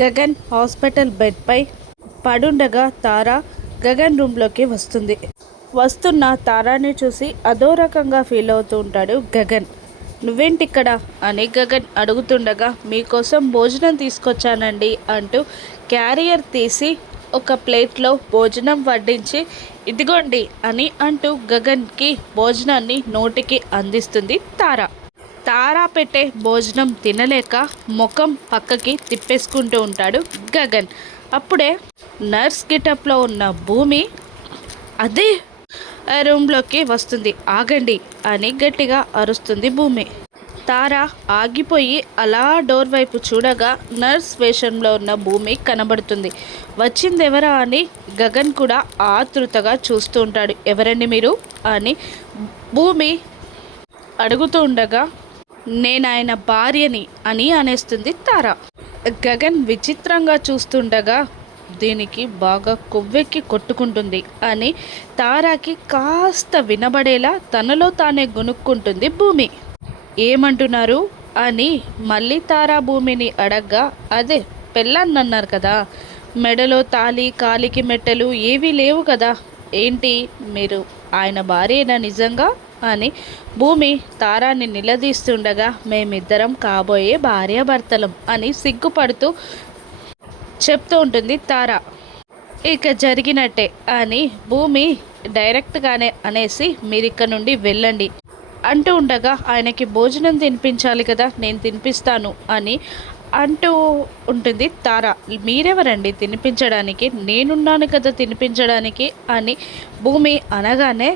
Gagan hospital బెడ్పై పడుండగా తార గగన్ రూమ్లోకి వస్తుంది. వస్తున్న తారాని చూసి అదో రకంగా ఫీల్ అవుతూ ఉంటాడు గగన్. నువ్వేంటిక్కడ అని గగన్ అడుగుతుండగా, మీకోసం భోజనం తీసుకొచ్చానండి అంటూ క్యారియర్ తీసి ఒక ప్లేట్లో భోజనం వడ్డించి ఇదిగోండి అని అంటూ గగన్కి భోజనాన్ని నోటికి అందిస్తుంది తార. తారా పెట్టే భోజనం తినలేక ముఖం పక్కకి తిప్పేసుకుంటూ ఉంటాడు గగన్. అప్పుడే నర్స్ గిటప్లో ఉన్న భూమి అదే రూమ్లోకి వస్తుంది. ఆగండి అని గట్టిగా అరుస్తుంది భూమి. తార ఆగిపోయి అలా డోర్ వైపు చూడగా నర్స్ వేషంలో ఉన్న భూమి కనబడుతుంది. వచ్చిందెవరా అని గగన్ కూడా ఆతృతగా చూస్తూ ఉంటాడు. ఎవరండి మీరు అని భూమి అడుగుతూ ఉండగా, నేను ఆయన భార్యని అని అనేస్తుంది తార. గగన్ విచిత్రంగా చూస్తుండగా, దీనికి బాగా కొవ్వెక్కి కొట్టుకుంటుంది అని తారాకి కాస్త వినబడేలా తనలో తానే గొనుక్కుంటుంది భూమి. ఏమంటున్నారు అని మళ్ళీ తారా భూమిని అడగ్గా, అదే పెళ్ళన్నన్నారు కదా, మెడలో తాళి కాలికి మెట్టెలు ఏవీ లేవు కదా, ఏంటి మీరు ఆయన భార్యేనా నిజంగా అని భూమి తారాన్ని నిలదీస్తుండగా, మేమిద్దరం కాబోయే భార్యాభర్తలం అని సిగ్గుపడుతూ చెప్తూ ఉంటుంది తార. ఇక జరిగినట్టే అని భూమి డైరెక్ట్గానే అనేసి మీరిక్క నుండి వెళ్ళండి అంటూ ఉండగా, ఆయనకి భోజనం తినిపించాలి కదా, నేను తినిపిస్తాను అని అంటూ ఉంటుంది తార. మీరెవరండి తినిపించడానికి, నేనున్నాను కదా తినిపించడానికి అని భూమి అనగానే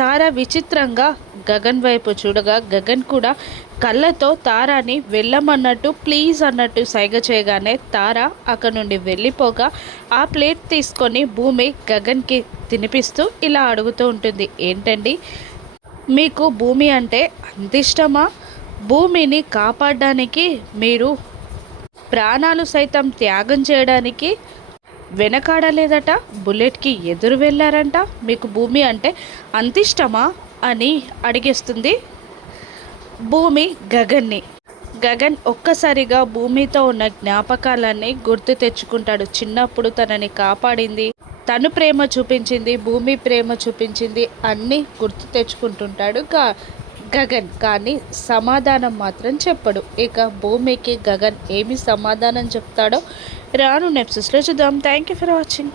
తార విచిత్రంగా గగన్ వైపు చూడగా, గగన్ కూడా కళ్ళతో తారాని వెళ్ళమన్నట్టు ప్లీజ్ అన్నట్టు సైగ చేయగానే తార అక్కడి నుండి వెళ్ళిపోగా ఆ ప్లేట్ తీసుకొని భూమి గగన్కి తినిపిస్తూ ఇలా అడుగుతూ ఉంటుంది, ఏంటండి మీకు భూమి అంటే అంత ఇష్టమా? భూమిని కాపాడడానికి మీరు ప్రాణాలు సైతం త్యాగం చేయడానికి వెనకాడలేదట, బుల్లెట్కి ఎదురు వెళ్ళారంట, మీకు భూమి అంటే అంత ఇష్టమా అని అడిగేస్తుంది భూమి గగన్ని. గగన్ ఒక్కసారిగా భూమితో ఉన్న జ్ఞాపకాలన్నీ గుర్తు తెచ్చుకుంటాడు. చిన్నప్పుడు తనని కాపాడింది, తను ప్రేమ చూపించింది, భూమి ప్రేమ చూపించింది అన్నీ గుర్తు తెచ్చుకుంటుంటాడు గగన్. కానీ సమాధానం మాత్రం చెప్పడు. ఇక భూమికి గగన్ ఏమి సమాధానం చెప్తాడో రాను నెప్సెస్లో చూద్దాం. Thank you for watching.